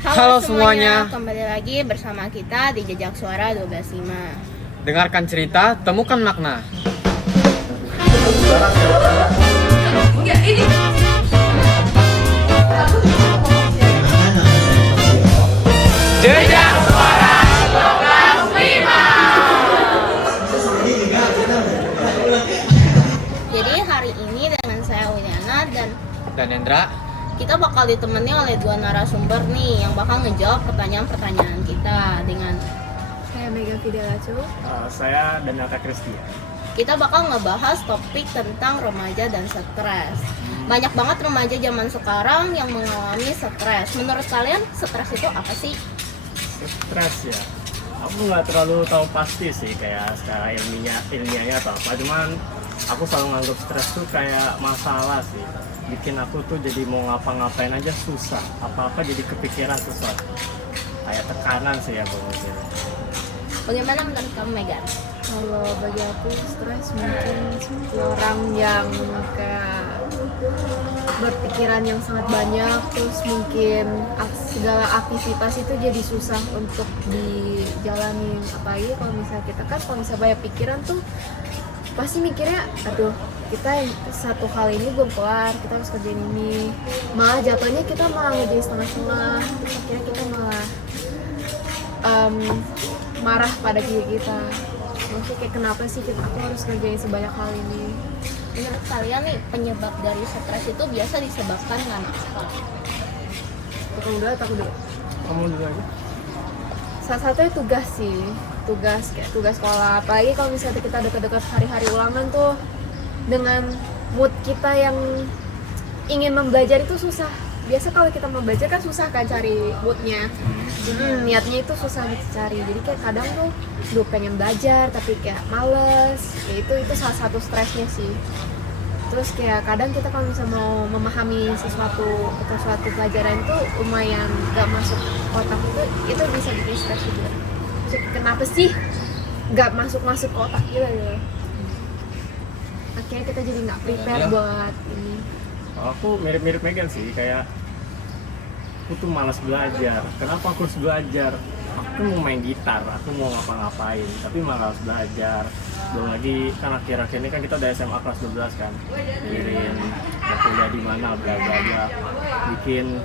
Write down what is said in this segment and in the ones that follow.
Halo semuanya, kembali lagi bersama kita di Jejak Suara 12.5. Dengarkan cerita, temukan makna. Jejak Suara 12.5. Jadi hari ini dengan saya Wiliana Dan Hendra, kita bakal ditemani oleh dua narasumber nih yang bakal ngejawab pertanyaan-pertanyaan kita dengan Saya Mega Fidelacu. Saya Danata Kristi. kita bakal ngebahas topik tentang remaja dan stres. Banyak banget remaja zaman sekarang yang mengalami stres. Menurut kalian stres itu apa sih? Stres ya. Aku nggak terlalu tahu pasti sih kayak secara ilmiahnya atau apa. Cuman aku selalu nganggap stres tuh kayak masalah sih. Bikin aku tuh jadi mau ngapa-ngapain aja susah. Apa-apa jadi kepikiran sesuatu. Kayak tekanan sih ya gue mikir. Bagaimana menurut kamu, Megan? Kalau bagi aku stres mungkin seperti orang yang kayak berpikiran yang sangat banyak, terus mungkin segala aktivitas itu jadi susah untuk dijalani. Apalagi kalau misalnya kita kan kalau misalnya banyak pikiran tuh pasti mikirnya, aduh kita satu hal ini belum kelar, kita harus kerjain ini. Malah jatuhnya kita malah ngerjain setengah-setengah, terus akhirnya kita malah marah pada diri kita. Maksudnya kayak kenapa sih aku harus ngerjain sebanyak hal ini. Menurut kalian nih penyebab dari stres itu biasa disebabkan karena apa? Kamu dulu atau aku dulu? Kamu dulu aja. Salah satunya tugas sih, kayak tugas sekolah. Apalagi kalau misalnya kita dekat-dekat hari-hari ulangan tuh, dengan mood kita yang ingin membelajar itu susah. Biasa kalau kita membaca kan susah kan cari moodnya, niatnya itu susah dicari. Jadi kayak kadang tuh pengen belajar tapi kayak males. Ya itu salah satu stresnya sih. Terus kayak kadang kita kalau misalnya mau memahami sesuatu pelajaran itu lumayan gak masuk otak, itu bisa bikin stres juga. Maksudnya, kenapa sih gak masuk ke otak gitu. Akhirnya kita jadi gak prepare buat ini. Aku mirip-mirip Megan sih, kayak aku tuh malas belajar. Kenapa aku harus belajar? Aku mau main gitar, aku mau ngapa-ngapain, tapi malas belajar. Belum lagi kan akhir-akhir ini kan kita udah SMA kelas 12 kan, mikirin mau kuliah di mana, bla bla bla. Bikin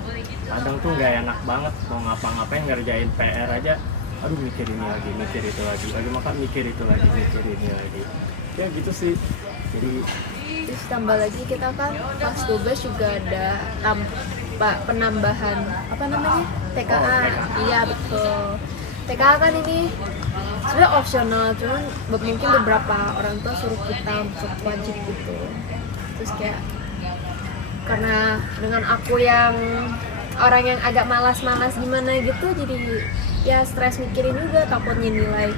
kadang tuh nggak enak banget mau ngapa-ngapain, ngerjain PR aja. Aduh mikir ini lagi, mikir itu lagi makan mikir itu lagi, mikir ini lagi. Ya gitu sih. Jadi Terus tambah lagi kita kan kelas 12 juga ada penambahan apa namanya? TKA. Iya betul. TKA kan ini sebenarnya opsional, cuman mungkin beberapa orang tua suruh kita untuk wajib gitu. Terus kayak karena dengan aku yang orang yang agak malas-malas gimana gitu, jadi ya stres mikirin juga, takutnya nilai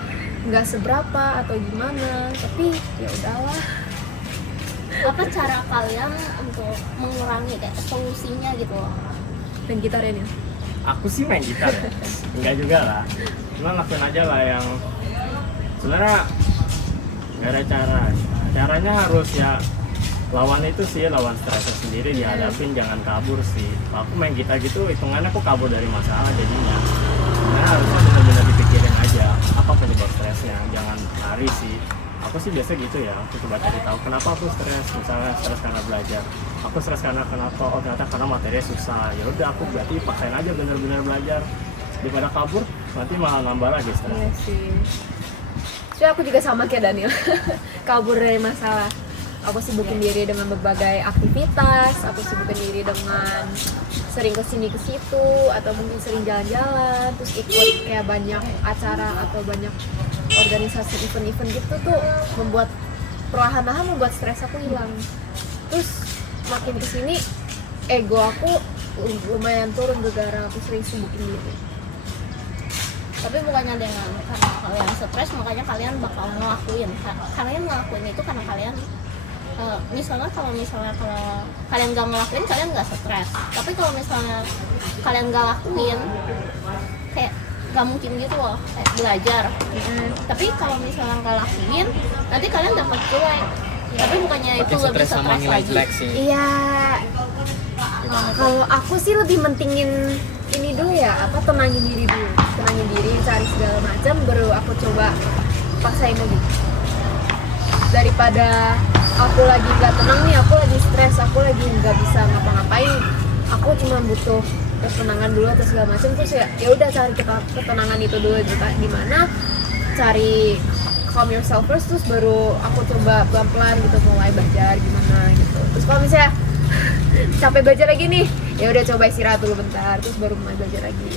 nggak seberapa atau gimana. Tapi ya udahlah. Apa cara kalian untuk mengurangi kayak solusinya gitu loh? Dan gitar ya Nil? aku sih main gitar ya. Enggak juga lah, cuma lakuin aja lah yang sebenarnya nggak ada caranya harus ya lawan itu sih, lawan stresnya sendiri, dihadapin, jangan kabur sih. Aku main gitar gitu hitungannya aku kabur dari masalah jadinya. Nah harusnya benar-benar dipikirin aja apa penyebab stresnya, jangan lari sih. Aku sih biasa gitu ya, aku coba cari tahu kenapa aku stres. Misalnya stres karena belajar, aku stres karena kenapa? Oh ternyata karena materinya susah. Ya udah aku berarti paksain aja benar-benar belajar, daripada kabur nanti malah nambah lagi stres. Iya sih. Soalnya aku juga sama kayak Daniel, kabur dari masalah. Aku sibukin diri dengan berbagai aktivitas, aku sibukin diri dengan sering kesini ke situ, atau mungkin sering jalan-jalan, terus ikut kayak banyak acara atau banyak organisasi event-event gitu tuh membuat perlahan-lahan membuat stres aku hilang. Terus makin kesini ego aku lumayan turun gara-gara aku sering sibukin diri. Tapi bukannya dengan karena kalian stres makanya kalian bakal ngelakuin. Kalian ngelakuin itu karena kalian misalnya kalau kalian gak ngelakuin kalian gak stres. Tapi kalau misalnya kalian gak lakuin kayak gak mungkin gitu loh, kayak belajar. Tapi kalau misalnya gak lakuin nanti kalian dapat jelek. Tapi bukannya itu makin lebih stres sama stres nilai lagi. jelek sih. Iya, kalau aku sih lebih mentingin ini dulu ya, tenangin diri cari segala macam, baru aku coba paksain lagi. Daripada aku lagi nggak tenang nih, aku lagi stres, aku lagi nggak bisa ngapa-ngapain, aku cuma butuh ketenangan dulu atau segala macam, terus ya udah cari ketenangan itu dulu gitu. Gimana cari calm yourself first, terus baru aku coba pelan-pelan gitu mulai belajar gimana gitu. Terus kalau misalnya capek belajar lagi nih, ya udah coba istirahat dulu bentar, terus baru mulai belajar lagi.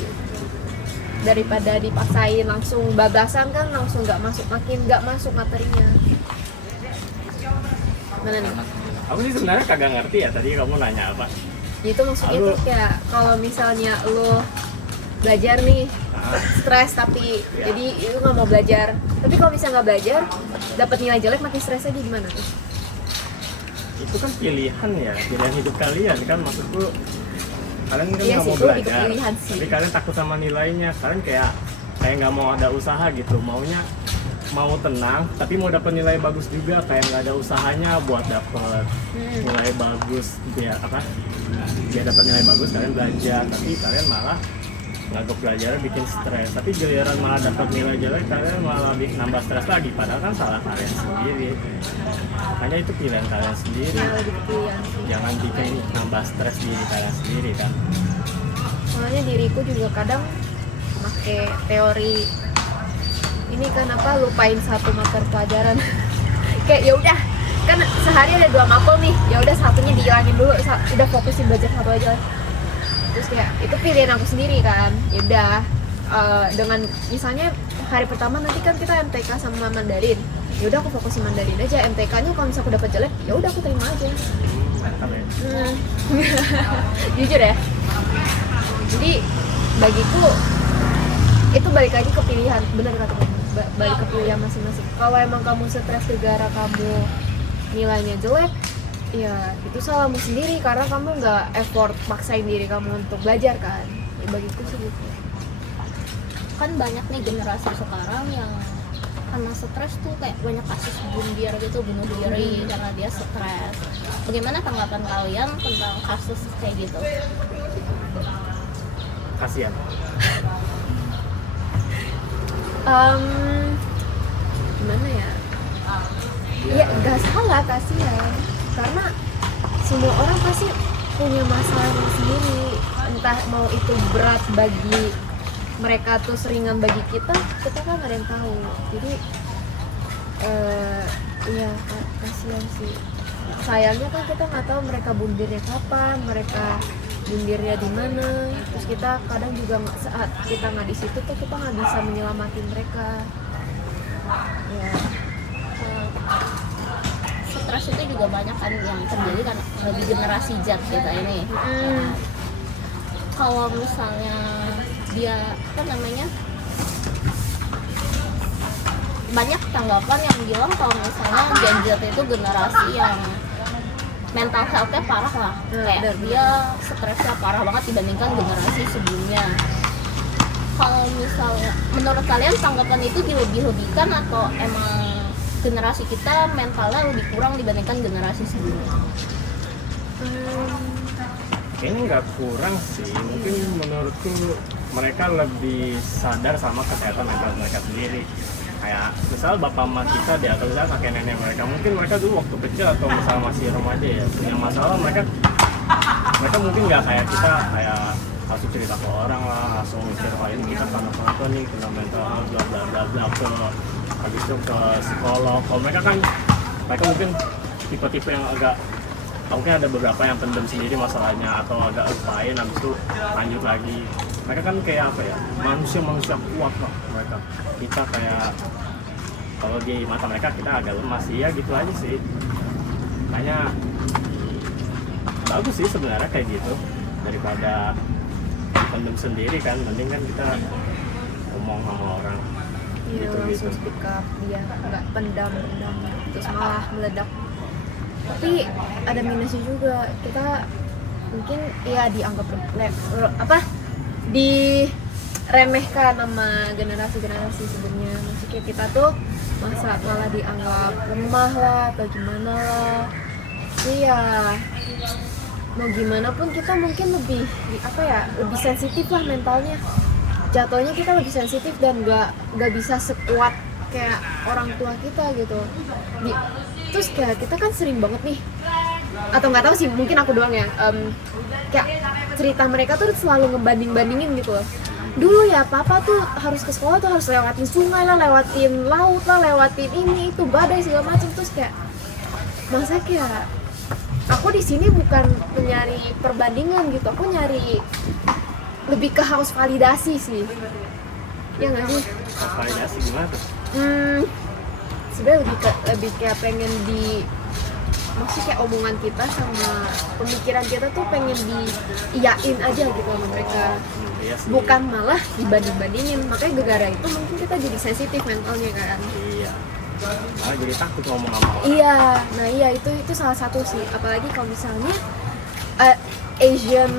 Daripada dipaksain langsung bablasan kan, langsung makin nggak masuk materinya. Mana nih? Aku sih sebenarnya kagak ngerti ya tadi kamu nanya apa. Itu maksudnya tuh kayak kalau misalnya lo belajar nih stres tapi jadi itu nggak mau belajar, tapi kalau misalnya nggak belajar dapat nilai jelek makin stres aja, gimana tuh? Itu kan pilihan ya, pilihan hidup kalian kan, maksudku kalian kan Iya nggak sih, mau itu belajar pilihan sih. tapi kalian takut sama nilainya, kalian kayak nggak mau ada usaha gitu, maunya mau tenang tapi mau dapat nilai bagus juga, kayak nggak ada usahanya buat dapat nilai bagus biar dapat nilai bagus. Kalian belajar tapi kalian malah nganggap belajar bikin stres, tapi giliran malah dapat nilai jelek kalian malah nambah stres lagi, padahal kan salah kalian sendiri. Makanya itu pilihan kalian sendiri, Ya lebih ke pilihan sih. jangan bikin nambah stres diri kalian sendiri kan. Soalnya diriku juga kadang pakai teori ini kan lupain satu mata pelajaran. Kayak ya udah kan sehari ada 2 mapel nih, ya udah satunya dihilangin dulu, udah fokusin belajar satu aja. Terus kayak itu pilihan aku sendiri kan, ya udah dengan misalnya hari pertama nanti kan kita MTK sama Mandarin, ya udah aku fokusin Mandarin aja, MTK-nya kalau misalnya aku dapat jelek ya udah aku terima aja. Mantap ya. Jujur ya, jadi bagiku itu balik lagi ke pilihan, bener kata kamu, balik ke pilihan masing-masing. Kalau emang kamu stres gara-gara kamu nilainya jelek, ya itu salahmu sendiri karena kamu nggak effort maksain diri kamu untuk belajar kan. Ya, bagiku sih gitu. Kan banyak nih generasi sekarang yang karena stres tuh kayak banyak kasus bunuh diri karena dia stres. Bagaimana tanggapan kalian tentang kasus kayak gitu? Kasihan. Gimana ya? Ya nggak salah, kasihan, karena semua orang pasti punya masalahnya sendiri, entah mau itu berat bagi mereka tuh seringan bagi kita kan nggak ada yang tahu. Jadi ya kasihan sih. Sayangnya kan kita nggak tahu mereka bundirnya kapan, mereka bundirnya di mana. Terus kita kadang juga saat kita nggak di situ tuh kita nggak bisa menyelamatin mereka. Ya. Stres itu juga banyak kan yang terjadi kan bagi generasi Z kita ini. Kalau misalnya dia banyak tanggapan yang bilang kalau misalnya Gen Z itu generasi yang mental health-nya parah lah, kayak dia stresnya parah banget dibandingkan generasi sebelumnya. Kalau misalnya menurut kalian tanggapan itu dilebih-lebihkan atau emang generasi kita mentalnya lebih kurang dibandingkan generasi sebelumnya? Kayaknya nggak kurang sih, mungkin menurutku mereka lebih sadar sama kesehatan mental mereka sendiri. Kayak misal bapak mama kita deh, atau misal kakek nenek mereka, mungkin mereka dulu waktu kecil atau misal masih remaja ya punya masalah, mereka mungkin nggak kayak kita, kayak langsung cerita ke orang lah, langsung mikir ini kita karena apa nih, kena mental health bla bla bla bla, habis itu ke psikolog. Kalau mereka mungkin tipe-tipe yang agak, mungkin ada beberapa yang pendem sendiri masalahnya atau agak lupain, habis itu lanjut lagi. Mereka kan kayak apa ya, manusia kuat lah mereka. Kita kayak, kalau di mata mereka kita agak lemah sih, ya gitu aja sih. Makanya bagus sih sebenarnya kayak gitu, daripada pendem sendiri kan, mending kan kita ngomong sama orang. Iya, langsung speak up, dia nggak pendam terus malah meledak. Tapi ada minusnya juga, kita mungkin ya dianggap diremehkan sama generasi sebelumnya. Maksudnya kita tuh malah dianggap lemah lah atau gimana lah. Jadi ya mau gimana pun kita mungkin lebih lebih sensitif lah mentalnya, jatuhnya kita lebih sensitif dan nggak bisa sekuat kayak orang tua kita gitu. Terus kayak kita kan sering banget nih, atau nggak tahu sih, mungkin aku doang ya, kayak cerita mereka tuh selalu ngebanding-bandingin gitu loh. Dulu ya papa tuh harus ke sekolah tuh harus lewatin sungai lah, lewatin laut lah, lewatin ini itu badai segala macam. Terus kayak masa kayak aku di sini bukan mencari perbandingan gitu, aku nyari lebih ke haus validasi sih, ya nggak sih? Validasi gimana tuh? Sebenarnya lebih kayak pengen maksudnya kayak omongan kita sama pemikiran kita tuh pengen diiyain aja gitu sama mereka, Iya sih. bukan malah dibanding-bandingin. Makanya gara-gara itu mungkin kita jadi sensitif mentalnya kan. Iya. Malah jadi takut ngomong sama orang. Iya, nah iya itu salah satu sih. Apalagi kalau misalnya Asian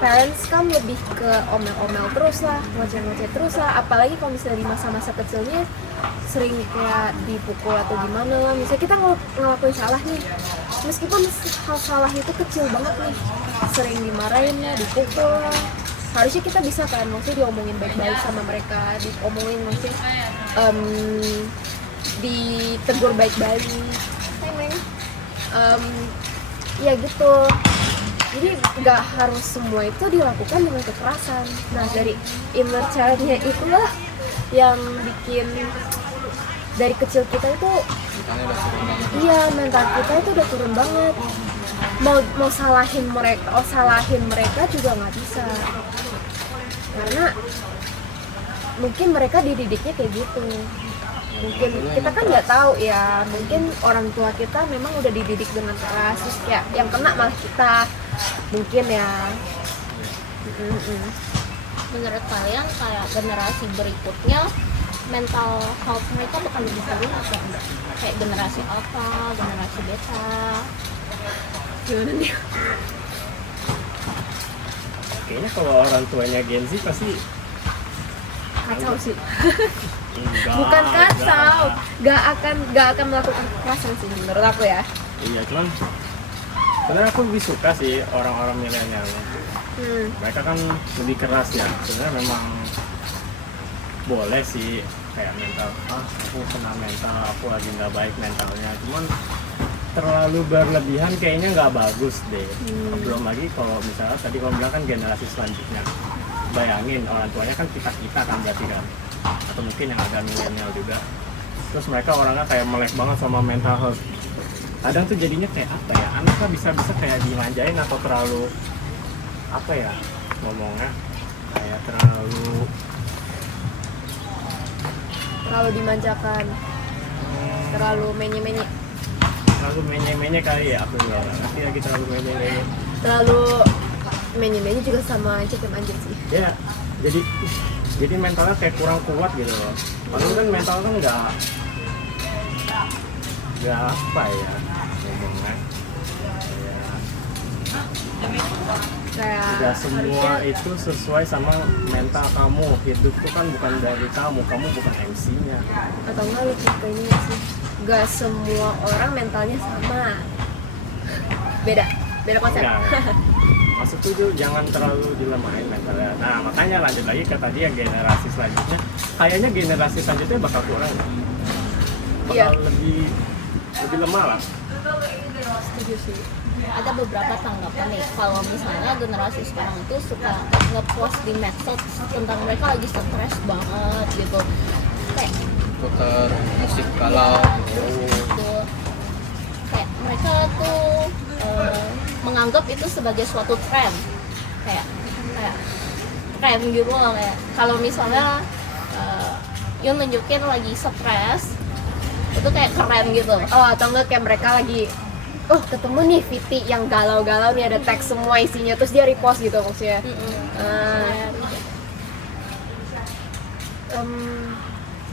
parents kan lebih ke omel-omel terus lah, ngoceh-ngoceh terus lah. Apalagi kalau misalnya di masa-masa kecilnya sering kayak dipukul atau gimana lah. Misalnya kita ngelakuin salah nih, meskipun hal salah itu kecil banget nih, sering dimarahin ya, dipukul lah. Harusnya kita bisa kan, maksudnya diomongin baik-baik sama mereka, diomongin maksudnya ditegur baik-baik. Ya gitu. Jadi nggak harus semua itu dilakukan dengan kekerasan. Nah dari inner child-nya itulah yang bikin dari kecil kita itu, Mentalnya udah turun banget. iya mental kita itu udah turun banget. Mau salahin mereka juga nggak bisa, karena mungkin mereka dididiknya kayak gitu. Mungkin kita kan nggak tahu ya, mungkin orang tua kita memang udah dididik dengan keras, terus kayak yang kena malah kita mungkin ya. Menurut kalian kayak generasi berikutnya mental health mereka bakal lebih turun atau enggak? Kayak generasi alpha, generasi beta. Gimana nih? Kayaknya kalau orang tuanya Gen Z pasti Kacau sih. enggak. Bukan kacau, enggak. nggak akan melakukan kekerasan sih menurut aku ya. Iya, cuman sebenarnya aku lebih suka sih orang-orang milenial. Mereka kan lebih keras ya. Sebenarnya memang boleh sih kayak mental, aku kena mental, aku lagi nggak baik mentalnya. Cuman terlalu berlebihan kayaknya nggak bagus deh. Belum lagi kalau misalnya tadi kamu bilang kan generasi selanjutnya. Bayangin orang tuanya kan kita kan berarti kan, atau mungkin yang agak milenial juga. Terus mereka orangnya kayak melek banget sama mental health. Kadang tuh jadinya kayak apa ya, anaknya bisa kayak dimanjain atau terlalu apa ya ngomongnya, kayak terlalu dimanjakan, terlalu menye-menye, kali ya, aku nggak ngerti lagi terlalu menye-menye. terlalu menye-menye juga sama aja kayak anjir sih. Ya jadi mentalnya kayak kurang kuat gitu loh. Padahal kan mental kan nggak apa ya ngomongnya, Kayak tidak semua harusnya itu sesuai sama mental kamu. Hidup itu kan bukan dari kamu bukan MC-nya. atau enggak lebih ke ini nggak sih, nggak semua orang mentalnya sama, beda konsep. Enggak. Maksudku tuh jangan terlalu dilemahin mentalnya. Nah makanya lanjut lagi ke tadi yang generasi selanjutnya. Kayaknya generasi selanjutnya bakal kurang, bakal Iya. lebih lemah lah. Setuju sih. Ada beberapa tanggapan nih, kalau misalnya generasi sekarang itu suka nge-post di medsos tentang mereka lagi stres banget gitu, kayak Putar musik galau. gitu. Kayak mereka tuh menganggap itu sebagai suatu tren, kayak tren gitu loh. Kayak kalau misalnya Yun nunjukin lagi stres, itu kayak keren gitu. Oh atau enggak kayak mereka lagi ketemu nih Viti yang galau-galau nih, ada teks semua isinya, terus dia repost gitu maksudnya.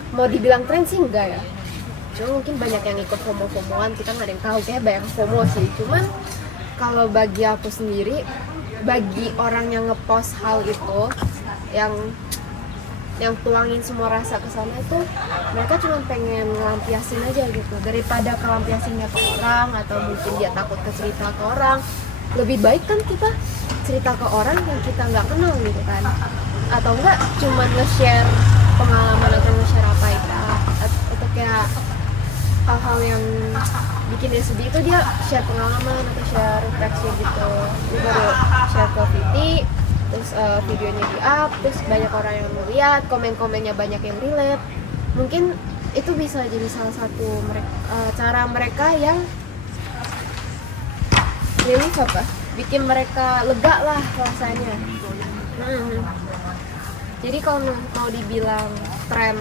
Mau dibilang tren sih enggak ya, cuma mungkin banyak yang ikut FOMO-FOMOan, kita nggak ada yang tahu, kayak banyak FOMO sih. Cuman kalau bagi aku sendiri, bagi orang yang ngepost hal itu yang yang tuangin semua rasa ke sana itu mereka cuma pengen ngelampiasin aja gitu, daripada kelampiasinnya ke orang atau mungkin dia takut ke cerita ke orang. Lebih baik kan kita cerita ke orang yang kita nggak kenal gitu kan, atau enggak cuma nge-share pengalaman atau nge-share apa itu, atau kayak hal-hal yang bikin dia sedih itu dia share pengalaman atau share refleksi gitu. Dia baru share ke Viti, terus videonya di up, terus banyak orang yang melihat, komen-komennya banyak yang relate. Mungkin itu bisa jadi salah satu cara mereka yang relief apa, bikin mereka lega lah rasanya. Jadi kalau mau dibilang tren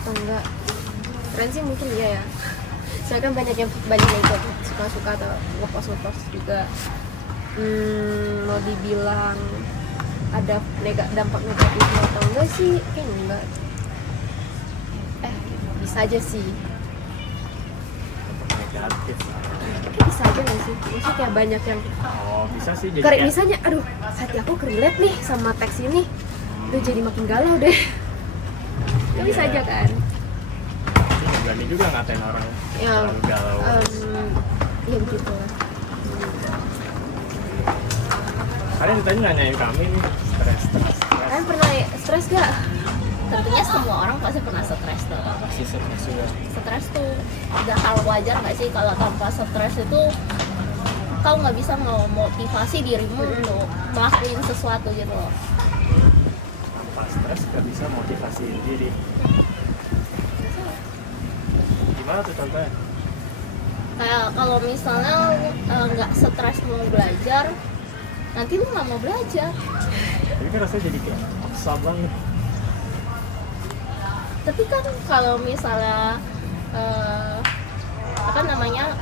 atau enggak, tren sih mungkin iya ya, soalnya kan banyak yang ikut suka-suka atau ngepost juga. Mau dibilang ada dampak negatifnya atau enggak sih, kayak enggak. Bisa aja sih, Negatif. kayak bisa aja nggak sih? Maksudnya kayak banyak yang Bisa sih jadi kayak, misalnya, aduh hati aku relate nih sama teks ini, udah jadi makin galau deh. Itu bisa aja kan? berani juga ngatain orang Ya, terlalu galau. ya begitu lah. Kalian tadi nanyain kami nih stres. Kalian pernah stres gak? Tentunya semua orang pasti pernah stres tuh. Pasti stres juga. Stres tuh udah hal wajar nggak sih? Kalau tanpa stres itu kau nggak bisa memotivasi dirimu untuk melakukan sesuatu gitu loh. Tanpa stres gak bisa motivasi diri. Gimana tuh contohnya? Kayak kalau misalnya nggak stres mau belajar, nanti lu nggak mau belajar. Tapi kan rasanya jadi kayak paksa banget. Tapi kan kalau misalnya apa namanya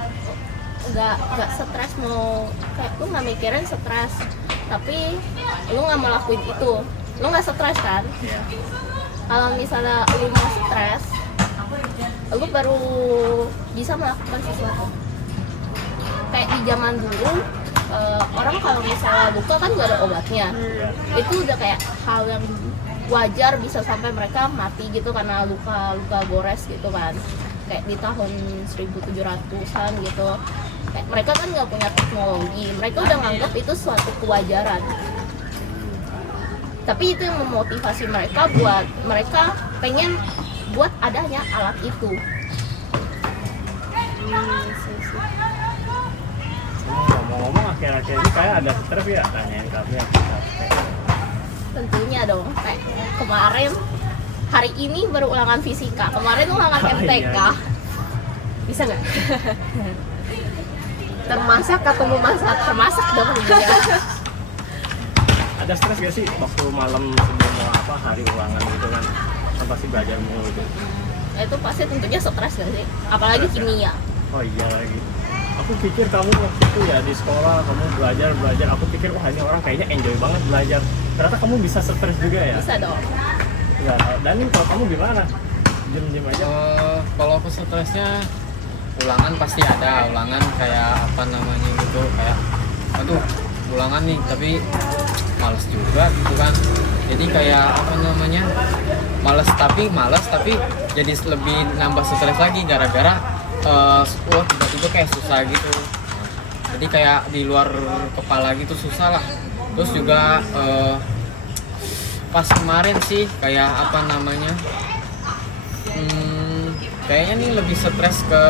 nggak stres mau, kayak lu nggak mikirin stres, tapi lu nggak mau lakuin itu, lu nggak stres kan? Iya. Kalau misalnya lu mau stres, lu baru bisa melakukan sesuatu. Kayak di zaman dulu orang kalau misalnya luka kan gak ada obatnya. Itu udah kayak hal yang wajar, bisa sampai mereka mati gitu karena luka gores gitu kan. Kayak di tahun 1700-an gitu. Kayak mereka kan nggak punya teknologi, mereka udah nganggap itu suatu kewajaran. Tapi itu yang memotivasi mereka buat mereka pengen buat adanya alat itu. Ngomong-ngomong akhir-akhir ini kayak ada stres ya, tanyain kami yang stres. Tentunya dong, kayak kemarin hari ini baru ulangan fisika, kemarin ulangan MTK. iya. Bisa nggak? Termasak atau memasak? Termasak dong juga. Ada stres gak sih waktu malam sebelum hari ulangan gitu kan? Kan pasti belajar mulu gitu. Itu pasti tentunya stres gak sih? Apalagi kimia. Oh iya lagi. Aku pikir kamu waktu itu ya di sekolah kamu belajar. Aku pikir wah ini orang kayaknya enjoy banget belajar. Ternyata kamu bisa stres juga ya? Bisa dong. Ya, dan kalau kamu gimana? Diem aja. Kalau aku stresnya ulangan pasti ada, ulangan kayak apa namanya gitu, kayak aduh ulangan nih tapi males juga gitu kan. Jadi kayak apa namanya males tapi jadi lebih nambah stres lagi gara-gara wah tiba-tiba kayak susah gitu. Jadi kayak di luar kepala gitu susah lah. Terus juga pas kemarin sih kayak apa namanya kayaknya nih lebih stres ke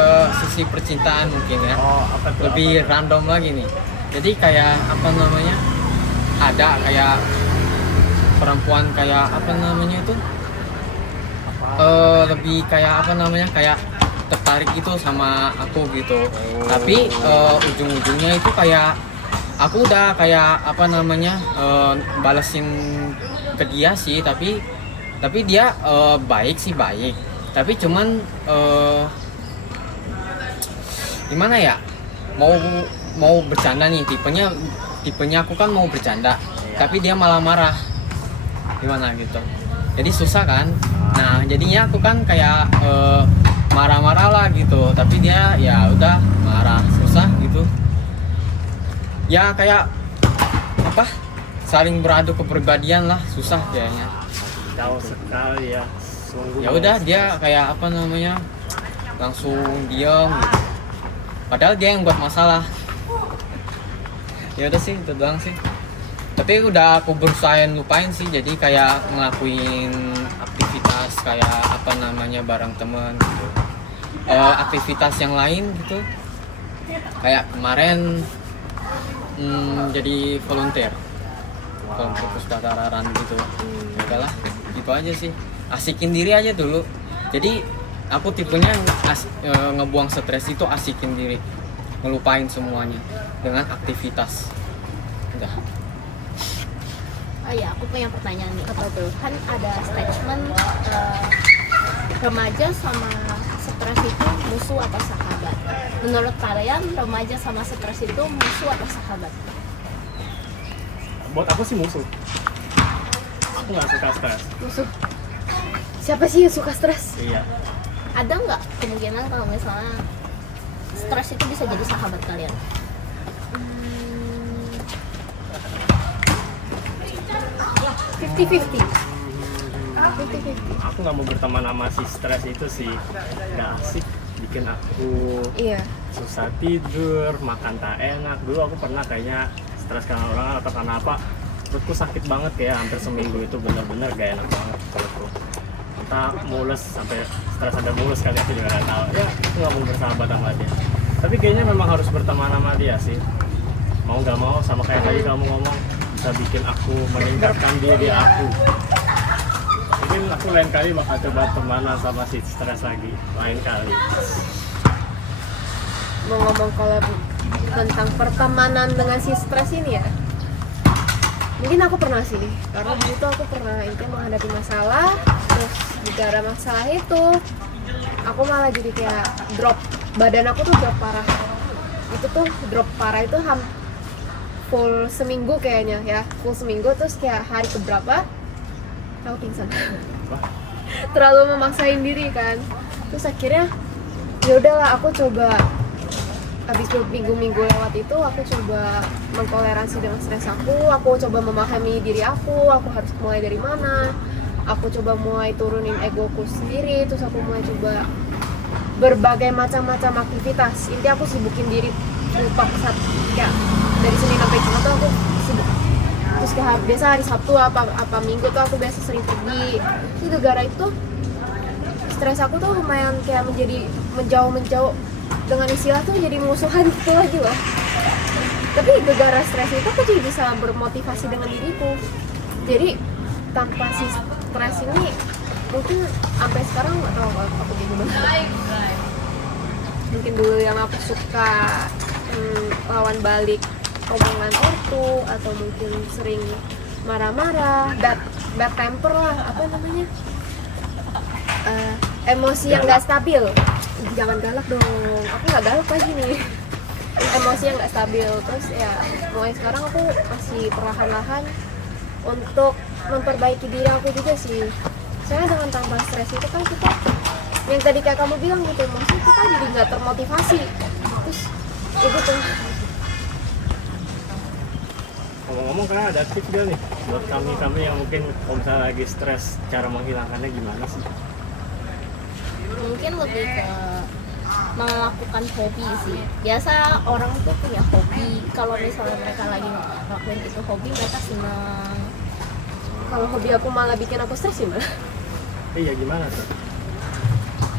sisi percintaan mungkin ya. Oh, apa tuh? Lebih random lagi nih. Jadi kayak apa namanya ada kayak perempuan kayak apa namanya itu lebih kayak apa namanya kayak tertarik gitu sama aku gitu. Tapi ujung-ujungnya itu kayak aku udah kayak apa namanya balesin ke dia sih, tapi dia baik, tapi cuman gimana ya, mau bercanda nih, tipenya aku kan mau bercanda, tapi dia malah marah gimana gitu, jadi susah kan. Nah jadinya aku kan kayak marah-marah lah gitu, tapi dia ya udah marah, susah gitu ya, kayak apa saling beradu kepribadian lah, susah kayaknya. jauh sekali ya, sungguh. Ya udah dia kayak apa namanya langsung diam gitu. Padahal dia yang buat masalah. Ya udah sih itu doang sih. Tapi udah aku berusaha lupain sih, jadi kayak ngelakuin aktivitas kayak apa namanya bareng temen gitu. Aktivitas yang lain gitu. Kayak kemarin jadi volunteer. Volunteer Puspataraan gitu. Ya udahlah, gitu aja sih. Asikin diri aja dulu. Jadi aku tipenya ngebuang stres itu asikin diri. Ngelupain semuanya dengan aktivitas. Udah. Oh ya, aku punya pertanyaan nih. Atau kan ada statement remaja sama stres itu musuh atau sahabat. Menurut kalian remaja sama stres itu musuh atau sahabat? Buat aku sih musuh. Aku nggak suka stres. Musuh. Siapa sih yang suka stres? Iya. Ada nggak kemungkinan kalau misalnya stres itu bisa jadi sahabat kalian? 50-50. Aku nggak mau berteman sama si stres itu sih, nggak asik, bikin aku Iya. susah tidur, makan tak enak. Dulu aku pernah kayaknya stres karena orang atau karena apa, perutku sakit banget kayak hampir seminggu itu bener-bener gak enak banget perutku. Entah mules sampai stres ada mules kali aku juga nggak tahu. Ya aku nggak mau bersahabat sama dia. Tapi kayaknya memang harus berteman sama dia sih. Mau nggak mau sama kayak tadi kamu ngomong bisa bikin aku meningkatkan diri aku. Mungkin aku lain kali bakal coba temanan sama si stres lagi lain kali. Mau ngomong kalau tentang pertemanan dengan si stres ini ya, mungkin aku pernah sih, karena dulu tuh aku pernah intinya menghadapi masalah, terus gara masalah itu aku malah jadi kayak drop, badan aku tuh drop parah. Itu tuh drop parah itu full seminggu kayaknya ya, full seminggu. Terus kayak hari keberapa aku pingsan. Wah, Terlalu memaksain diri kan. Terus akhirnya ya udahlah, aku coba habis minggu-minggu lewat itu aku coba mentoleransi dengan stres aku coba memahami diri aku harus mulai dari mana, aku coba mulai turunin egoku sendiri, terus aku mulai coba berbagai macam-macam aktivitas. Intinya aku sibukin diri lupa saat kayak dari Senin sampai Jumat tuh aku sibuk. Terus kayak biasa hari Sabtu apa Minggu tuh aku biasa sering pergi. Terus gara itu stres aku tuh lumayan kayak menjadi menjauh dengan istilah tuh jadi musuhan gitu lagi loh. Tapi gara stres itu aku jadi bisa bermotivasi dengan diriku. Jadi tanpa si stres ini mungkin sampai sekarang nggak tahu aku gimana. Mungkin dulu yang aku suka lawan balik omongan ortu, atau mungkin sering marah-marah, bad temper lah, apa namanya, emosi yang nggak stabil. Jangan galak dong, aku nggak galak lagi nih. Emosi yang nggak stabil. Terus ya mulai sekarang aku masih perlahan-lahan untuk memperbaiki diri aku juga sih. Soalnya dengan tambah stres itu kan kita, yang tadi kayak kamu bilang gitu, maksudnya kita jadi nggak termotivasi. Terus ya gitu. ngomong-ngomong kan ada tips gak nih buat kami yang mungkin kalau misalnya lagi stres, cara menghilangkannya gimana sih? Mungkin lebih ke melakukan hobi sih. Biasa orang tuh punya hobi, kalau misalnya mereka lagi ngelakuin itu hobi, mereka senang. Kalau hobi aku malah bikin aku stres ya, Mbak. Iya, gimana tuh?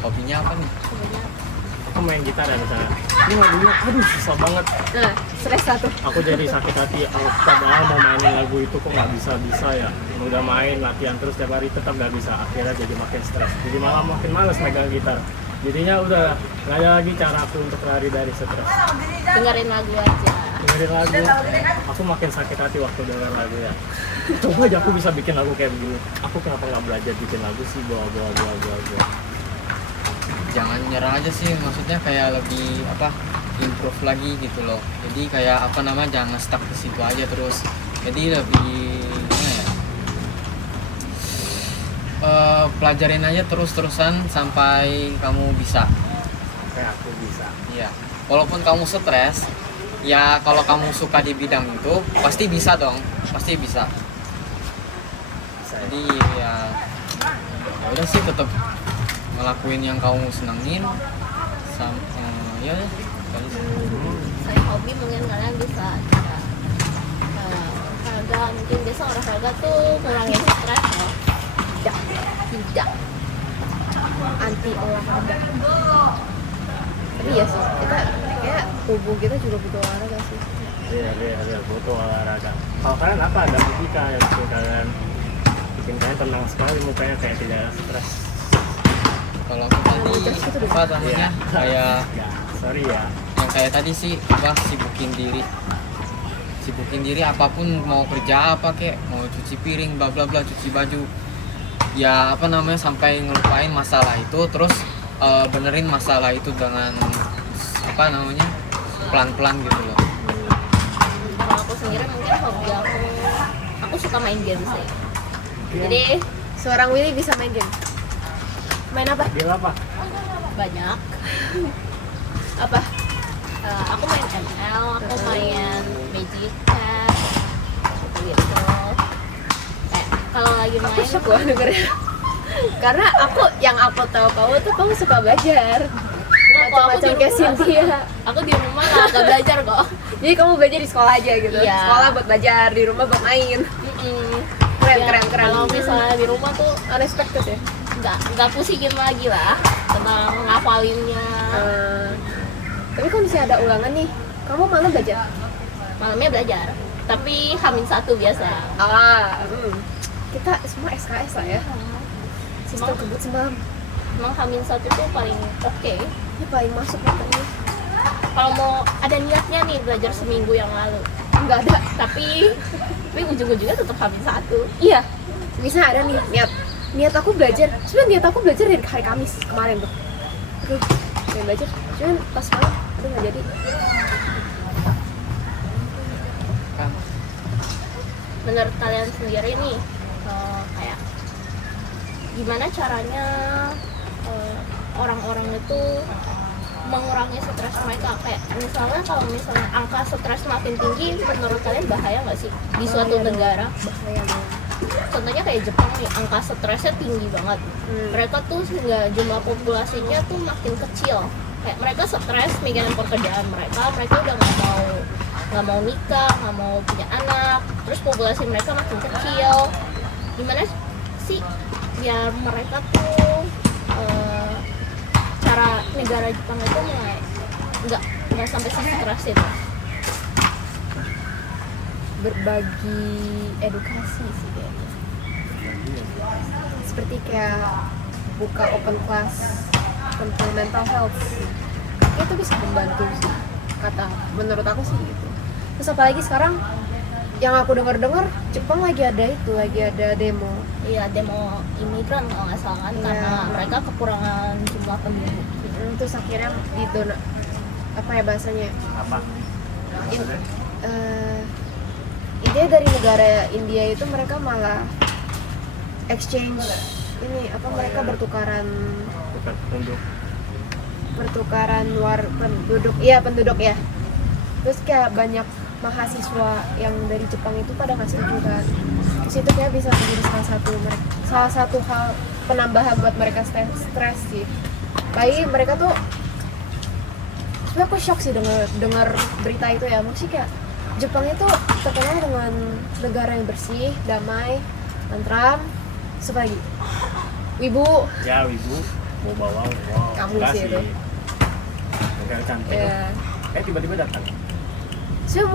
Hobinya apa nih? Sebenarnya Aku main gitar ya misalnya, ini lagunya aduh susah banget, Nah, stres satu. aku jadi sakit hati. Padahal mau mainin lagu itu kok nggak bisa ya, udah main latihan terus tiap hari tetap nggak bisa. Akhirnya jadi makin stres, jadi malah makin males megang gitar. Jadinya udah nggak ada lagi cara aku untuk lari dari stres. dengerin lagu aja. Dengerin lagu, aku makin sakit hati waktu denger lagu ya. Coba aja aku bisa bikin lagu kayak begini, aku kenapa nggak belajar bikin lagu sih, gua. Jangan nyerah aja sih, maksudnya kayak lebih apa, improve lagi gitu loh. Jadi kayak apa namanya, jangan stuck ke situ aja terus. Jadi lebih gimana ya, pelajarin aja terus-terusan sampai kamu bisa. Kayak aku bisa. Iya, walaupun kamu stres, ya kalau kamu suka di bidang itu pasti bisa dong, pasti bisa. Jadi ya udah sih tetap ngelakuin yang kamu senengin ya kali sih. Selain hobi mungkin kalian bisa olahraga, mungkin biasa olahraga tuh ngurangin stres loh. Tidak Anti olahraga. Tapi ya sih, kita kayak tubuh kita juga butuh olahraga sih. Iya, butuh olahraga. Kalau kalian apa ada aktivitas yang bikin kalian tenang sekali, mukanya kayak tidak ada stres? Kalau aku tadi apa namanya kayak Ya, sorry ya. yang kayak tadi sih apa sibukin diri apapun, mau kerja apa kek, mau cuci piring bla bla bla, cuci baju ya apa namanya, sampai ngelupain masalah itu, terus benerin masalah itu dengan apa namanya pelan-pelan gitu loh. kalau aku sendiri mungkin hobi aku suka main game sih. Jadi Seorang Willy bisa main game. Main apa? Dia apa? banyak. Apa? Aku main ML, aku main Magic Chat, gitu. Kalau lagi main, Aku shock loh dengernya. Karena yang aku tahu kamu suka belajar. Macam-macam kayak Cynthia. aku di rumah nggak belajar kok. Jadi kamu belajar di sekolah aja gitu. Iya. Sekolah buat belajar, di rumah buat main. Keren. Kalau misalnya di rumah tuh Unexpected ya. nggak pusingin lagi lah tentang ngapalinnya. Tapi kalau misalnya ada ulangan nih, kamu malam belajar? Malamnya belajar, tapi H-1 biasa. Kita semua SKS lah ya. Sistem kebut sembam. Emang H-1 tuh paling oke. Ini paling masuk katanya. Kalau mau ada niatnya nih belajar seminggu yang lalu, Enggak ada. tapi ujung-ujungnya tetap H-1. Iya. Misalnya ada nih niat aku belajar. Sebenarnya niat aku belajar dari hari Kamis kemarin tuh. Pengen belajar. Cuman pas malam itu nggak jadi. Menurut kalian sendiri nih, kayak gimana caranya orang-orang itu mengurangi stres mereka? Kayak misalnya kalau misalnya angka stres makin tinggi, menurut kalian bahaya nggak sih di suatu negara? Bahaya banget. Contohnya kayak Jepang nih, angka stresnya tinggi banget. Mereka tuh sehingga jumlah populasinya tuh makin kecil. Kayak mereka stres mikirin pekerjaan mereka udah nggak mau nikah, nggak mau punya anak, terus populasi mereka makin kecil. Gimana sih biar mereka tuh cara negara Jepang itu nggak sampai stres itu? Berbagi edukasi sih kayaknya. Seperti kayak buka open class tentang mental health. Itu bisa membantu sih, menurut aku sih gitu. Terus apalagi sekarang yang aku dengar Jepang lagi ada demo. Iya, demo imigran kalau nggak salah kan, Iya. karena mereka kekurangan jumlah penduduk. Terus akhirnya apa ya bahasanya? Apa? Intinya dari negara India itu mereka malah exchange mereka bertukaran penduduk ya. Terus kayak banyak mahasiswa yang dari Jepang itu pada nggak setuju kan. Terus itu kayak bisa menjadi salah satu hal penambahan buat mereka stres sih. Baik mereka tuh sebenarnya aku shock sih dengar berita itu ya. Maksudnya kayak Jepang itu terkenal dengan negara yang bersih, damai, tentram, lagi wibu. Ya wibu mau bawa wow. Kamu Enggak sih itu. Negara cantik. Ya. Tiba-tiba datang. Saya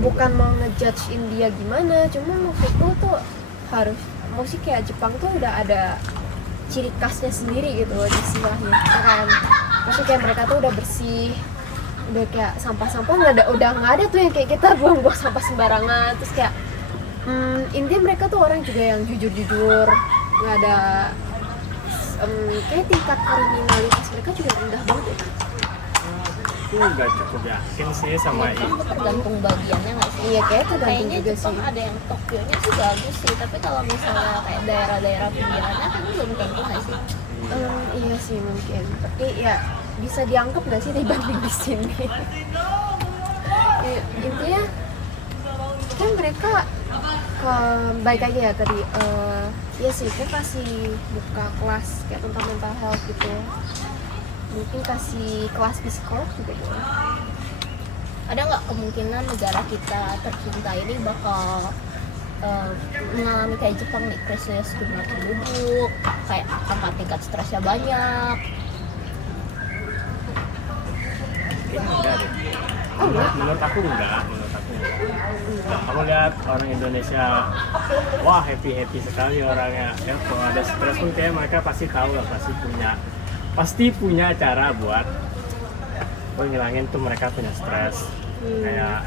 bukan mau ngejudge India gimana, cuma maksudku tuh maksudnya kayak Jepang tuh udah ada ciri khasnya sendiri gitu loh di istilahnya, ya kan? Maksudnya kayak mereka tuh udah bersih, udah kayak sampah-sampah udah nggak ada tuh yang kayak kita buang-buang sampah sembarangan. Terus kayak intinya mereka tuh orang juga yang jujur-jujur, nggak ada kayak tingkat kriminalitas mereka juga rendah banget ya. Aku nggak cukup yakin sih sama Itu ini. tergantung bagiannya nggak sih? Iya kayak tergantung Kayaknya juga Jepang sih. ada yang Tokyo-nya sih bagus sih, tapi kalau misalnya kayak daerah-daerah pinggirannya kan belum tentu nggak sih? Iya sih mungkin, tapi ya bisa dianggap nggak sih dibanding di sini? Ya, intinya kan mereka baik lagi ya tadi, ya sih kita kasih buka kelas kayak tentang mental health gitu, mungkin kasih kelas psikolog juga boleh. Ada nggak kemungkinan negara kita tercinta ini bakal mengalami kayak Jepang nih, krisis jumlah penduduk, kayak angka tingkat stresnya banyak? Ini enggak deh. Menurut aku enggak. Kamu lihat orang Indonesia, wah happy sekali orangnya. Ya kalau ada stres pun kayak mereka pasti tahu lah, pasti punya cara buat ngilangin tuh mereka punya stres. Kayak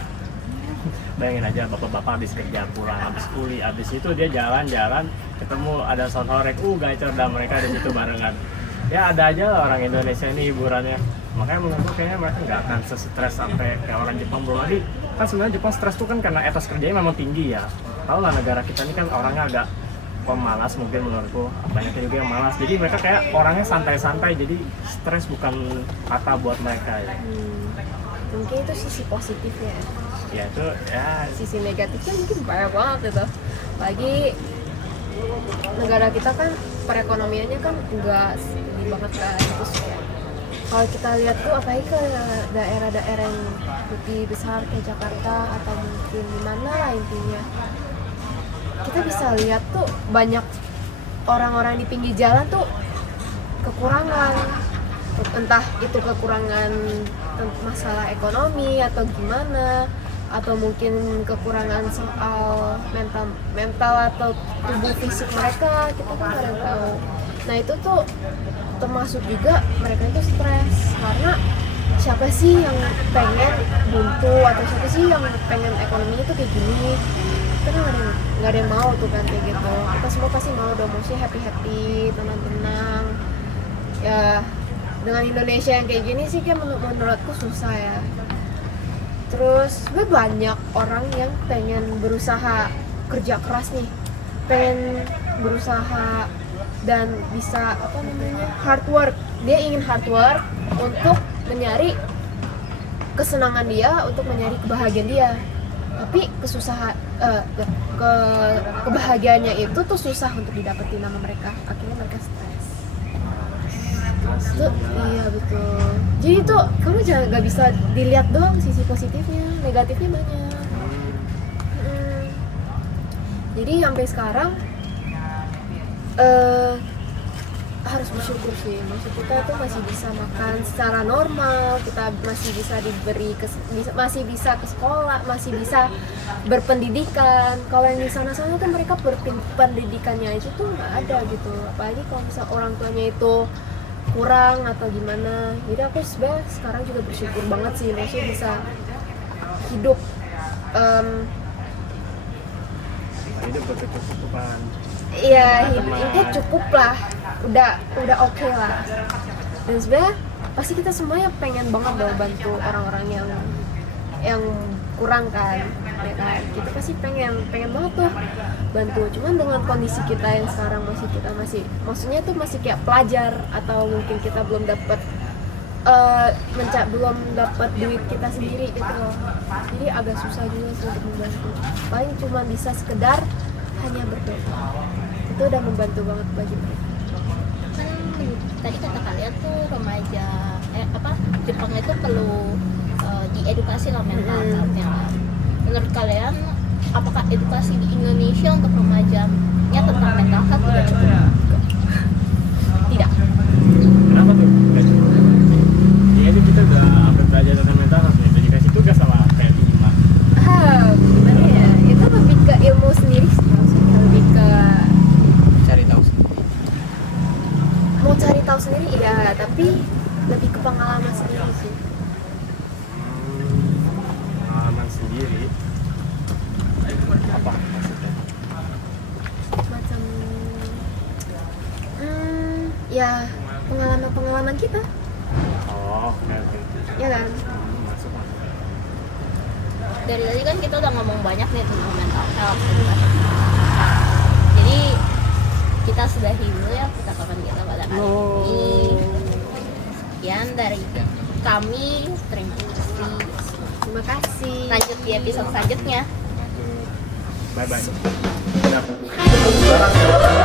bayangin aja bapak-bapak habis kerja pulang, habis kuliah, habis itu dia jalan-jalan ketemu ada sound horeg, gacor dah mereka di situ barengan. Ya ada aja lah orang Indonesia ini hiburannya. Makanya menurutku kayaknya mereka nggak akan stres sampai kayak orang Jepang. Belum lagi kan sebenarnya Jepang stres tuh kan karena etos kerjanya memang tinggi ya. Tahu lah negara kita ini kan orangnya agak pemalas mungkin menurutku, banyaknya juga yang malas. Jadi mereka kayak orangnya santai-santai, jadi stres bukan kata buat mereka ya. Mungkin itu sisi positifnya. Ya itu ya Sisi negatifnya mungkin banyak banget gitu. Lagi negara kita kan perekonomiannya kan enggak tinggi banget kan, terus kalau kita lihat tuh apalagi ke daerah-daerah yang lebih besar kayak Jakarta atau mungkin di mana lah intinya, kita bisa lihat tuh banyak orang-orang di pinggir jalan tuh kekurangan, entah itu kekurangan masalah ekonomi atau gimana, atau mungkin kekurangan soal mental atau tubuh fisik mereka, kita kan nggak ada yang tahu. Nah itu tuh termasuk juga mereka itu stres, karena siapa sih yang pengen buntu atau siapa sih yang pengen ekonominya tuh kayak gini, karena nggak ada yang mau tuh kan kayak gitu. Kita semua pasti mau dong, mesti happy tenang ya. Dengan Indonesia yang kayak gini sih kayak menurutku susah ya. Terus gue banyak orang yang pengen berusaha kerja keras nih, pengen berusaha dan bisa hard work. Dia ingin hard work untuk mencari kesenangan dia, untuk mencari kebahagiaan dia. Tapi kebahagiaannya itu tuh susah untuk didapetin sama mereka. Akhirnya mereka stres. Tuh, iya betul. Jadi tuh kamu jangan nggak bisa dilihat doang sisi positifnya, negatifnya banyak. Jadi sampai sekarang harus bersyukur sih. Maksud kita tuh masih bisa makan secara normal, kita masih bisa masih bisa ke sekolah, masih bisa berpendidikan. Kalau yang di sana-sana tuh mereka pendidikannya itu tuh nggak ada gitu. Apalagi kalau misal orang tuanya itu kurang atau gimana. Jadi aku sebenarnya sekarang juga bersyukur banget sih, maksudnya bisa hidup hidup berkecukupan. Iya, hidupnya cukup lah, udah oke lah. Dan sebenarnya pasti kita semuanya pengen banget dong bantu orang-orang yang kurang kan, ya kan? Kita pasti pengen banget tuh bantu. Cuman dengan kondisi kita yang sekarang maksudnya tuh masih kayak pelajar, atau mungkin kita belum dapat duit kita sendiri gitu loh. Jadi agak susah juga sih untuk membantu. Paling cuma bisa sekedar hanya berdoa. Itu udah membantu banget bagi mereka. Kan tadi kata kalian tuh remaja Jepang itu perlu diedukasi lah mental health-nya kan. Menurut kalian apakah edukasi di Indonesia untuk remajanya tentang mental health sudah cukup? Tidak. Kenapa tuh? Gak cukup. Iya itu kita udah hampir belajar tentang mental health ya. Udah dikasih tugas sama kayak Bima. Gimana ya? Itu lebih ke ilmu sendiri sih, maksudnya lebih ke Cari tahu sendiri. mau cari tahu sendiri iya, tapi lebih ke pengalaman sendiri sih. Pengalaman sendiri. Apa maksudnya? Macam ya pengalaman kita, Oh, oke. ya kan? Masuk. Dari tadi kan kita udah ngomong banyak nih tentang mental health jadi kita sudahi dulu ya percakapan kita pada hari ini. Sekian dari kami, terima kasih. Terima kasih. Lanjut di episode selanjutnya. Bye bye. Udah.